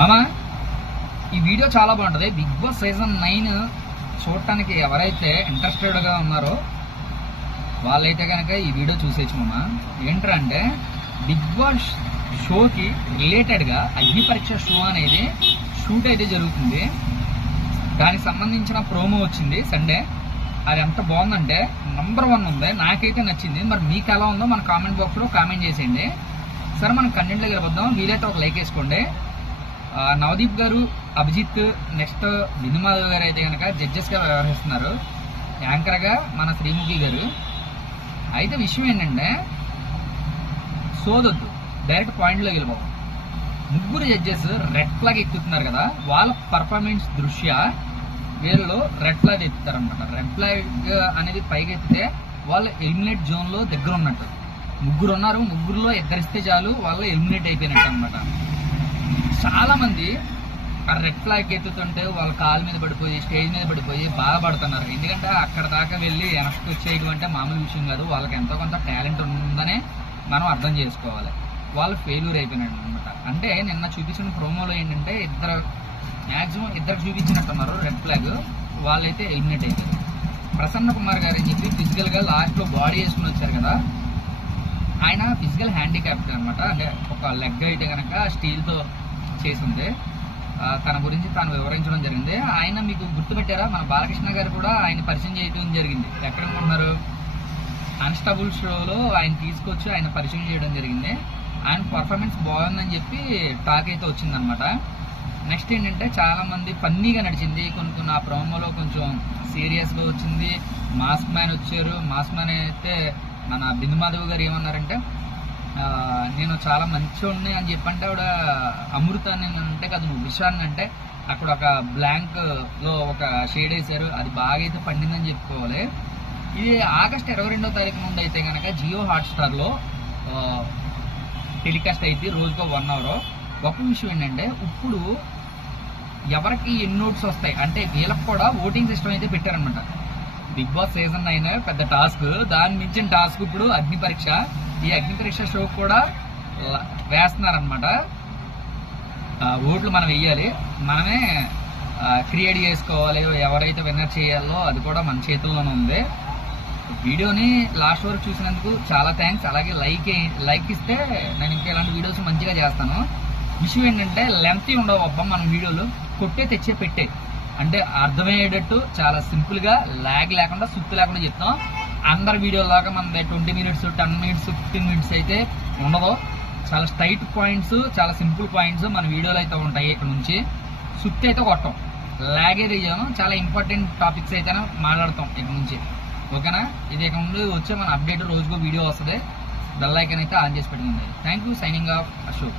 మామ ఈ వీడియో చాలా బాగుంటుంది. బిగ్ బాస్ సీజన్ 9 చూడటానికి ఎవరైతే ఇంట్రెస్టెడ్గా ఉన్నారో వాళ్ళైతే కనుక ఈ వీడియో చూసేయచ్చు మామ. ఏంటంటే బిగ్ బాస్ షోకి రిలేటెడ్గా అగ్ని పరీక్ష షో అనేది షూట్ అయితే జరుగుతుంది. దానికి సంబంధించిన ప్రోమో వచ్చింది సండే. అది ఎంత బాగుందంటే నంబర్ 1 ఉంది. నాకైతే నచ్చింది. మరి మీకు ఎలా ఉందో మన కామెంట్ బాక్స్లో కామెంట్ చేసేయండి. సరే మనం కంటెంట్లోకి వెళ్ళిపోద్దాం. వీలైతే ఒక లైక్ వేసుకోండి. నవదీప్ గారు, అభిజిత్, నెక్స్ట్ బిందుమాధవ్ గారు అయితే కనుక జడ్జెస్గా వ్యవహరిస్తున్నారు. యాంకర్గా మన శ్రీముఖి గారు. అయితే విషయం ఏంటంటే సోదొద్దు, డైరెక్ట్ పాయింట్లోకి వెళ్ళిపోతాం. ముగ్గురు జడ్జెస్ రెడ్ ఫ్లాగ్ ఎక్కుతున్నారు కదా, వాళ్ళ పర్ఫార్మెన్స్ దృష్ట్యా వీళ్ళు రెడ్ ఫ్లాగ్ ఎత్తుతారనమాట. రెడ్ ఫ్లాగ్ అనేది పైకి ఎత్తితే వాళ్ళు ఎలిమినేట్ జోన్లో దగ్గర ఉన్నట్టు. ముగ్గురు ఉన్నారు, ముగ్గురులో ఇద్దరిస్తే చాలు వాళ్ళు ఎలిమినేట్ అయిపోయినట్టు అనమాట. చాలా మంది ఆ రెడ్ ఫ్లాగ్ ఎత్తుతుంటే వాళ్ళ కాలు మీద పడిపోయి స్టేజ్ మీద పడిపోయి బాధపడుతున్నారు. ఎందుకంటే అక్కడ దాకా వెళ్ళి వెనక్కి వచ్చేయడం అంటే మామూలు విషయం కాదు. వాళ్ళకి ఎంతో కొంత టాలెంట్ ఉందనే మనం అర్థం చేసుకోవాలి. వాళ్ళు ఫెయిల్యూర్ అయిపోయినాడు అనమాట. అంటే నిన్న చూపించిన ప్రోమోలో ఏంటంటే మ్యాక్సిమం ఇద్దరు చూపించినట్టున్నారు రెడ్ ఫ్లాగ్. వాళ్ళైతే ఎలిమినేట్ అయిపోయారు. ప్రసన్న కుమార్ గారు అని చెప్పి ఫిజికల్గా లాస్ట్లో బాడీ వేసుకుని వచ్చారు కదా, ఆయన ఫిజికల్ హ్యాండిక్యాప్డ్ అనమాట. అంటే ఒక లెగ్ అయితే కనుక స్టీల్తో చేసింది. తన గురించి తాను వివరించడం జరిగింది. ఆయన మీకు గుర్తుపెట్టారా, మన బాలకృష్ణ గారు కూడా ఆయన పరిచయం చేయడం జరిగింది. ఎక్కడ ఉన్నారు, కానిస్టేబుల్ షోలో ఆయన తీసుకొచ్చి ఆయన పరిచయం చేయడం జరిగింది. ఆయన పర్ఫార్మెన్స్ బాగుందని చెప్పి టాక్ అయితే వచ్చిందనమాట. నెక్స్ట్ ఏంటంటే చాలా మంది ఫన్నీగా నడిచింది. కొన్ని ఆ ప్రోమోలో కొంచెం సీరియస్గా వచ్చింది. మాస్క్ మ్యాన్ వచ్చారు. మాస్క్ మ్యాన్ అయితే మన బిందుమాధవ్ గారు ఏమన్నారంటే నేను చాలా మంచివాడిని అని చెప్పంటే ఆవిడ అమృతాన్ని అంటే కాదు నువ్వు విషయాన్ని అంటే అక్కడ ఒక బ్లాంక్లో ఒక షేడ్ వేశారు. అది బాగా అయితే పండిందని చెప్పుకోవాలి. ఇది ఆగస్టు 22వ తారీఖు నుండి అయితే కనుక జియో హాట్స్టార్లో టెలికాస్ట్ అయితే రోజుకో 1 అవర్. గొప్ప విషయం ఏంటంటే ఇప్పుడు ఎవరికి ఎన్ని నోట్స్ వస్తాయి అంటే వీళ్ళకి కూడా ఓటింగ్ సిస్టమ్ అయితే పెట్టారనమాట. బిగ్ బాస్ సీజన్ 9 పెద్ద టాస్క్. దాని మించిన టాస్క్ ఇప్పుడు అగ్ని పరీక్ష. ఈ అగ్ని పరీక్ష షో కూడా వేస్తున్నారనమాట. ఓట్లు మనం వేయాలి, మనమే క్రియేట్ చేసుకోవాలి. ఎవరైతే విన్నర్ చేయాలో అది కూడా మన చేతుల్లోనే ఉంది. వీడియోని లాస్ట్ వరకు చూసినందుకు చాలా థ్యాంక్స్. అలాగే లైక్ ఇస్తే నేను ఇంకా ఇలాంటి వీడియోస్ మంచిగా చేస్తాను. విషయం ఏంటంటే లెంత్ ఉండవు అబ్బా మన వీడియోలు. కొట్టే తెచ్చే పెట్టే అంటే అర్థమయ్యేటట్టు చాలా సింపుల్గా ల్యాగ్ లేకుండా సుత్తు లేకుండా చెప్తాం. అందరి వీడియోలాగా మన 20 మినిట్స్ 10 మినిట్స్ 15 మినిట్స్ అయితే ఉండదు. చాలా స్ట్రైట్ పాయింట్స్, చాలా సింపుల్ పాయింట్స్ మన వీడియోలో అయితే ఉంటాయి. ఇక్కడ నుంచి సుత్తి అయితే కొట్టం, ల్యాగ్ అయితే ఇయ్యాము. చాలా ఇంపార్టెంట్ టాపిక్స్ అయితే మాట్లాడతాం ఇక్కడ నుంచి. ఓకేనా? ఇది ఇక్కడ నుండి వచ్చే మన అప్డేట్ రోజుకో వీడియో వస్తుంది. బెల్ ఐకాన్ అయితే ఆన్ చేసి పెట్టుకుంది. Thank you. Signing off Ashok.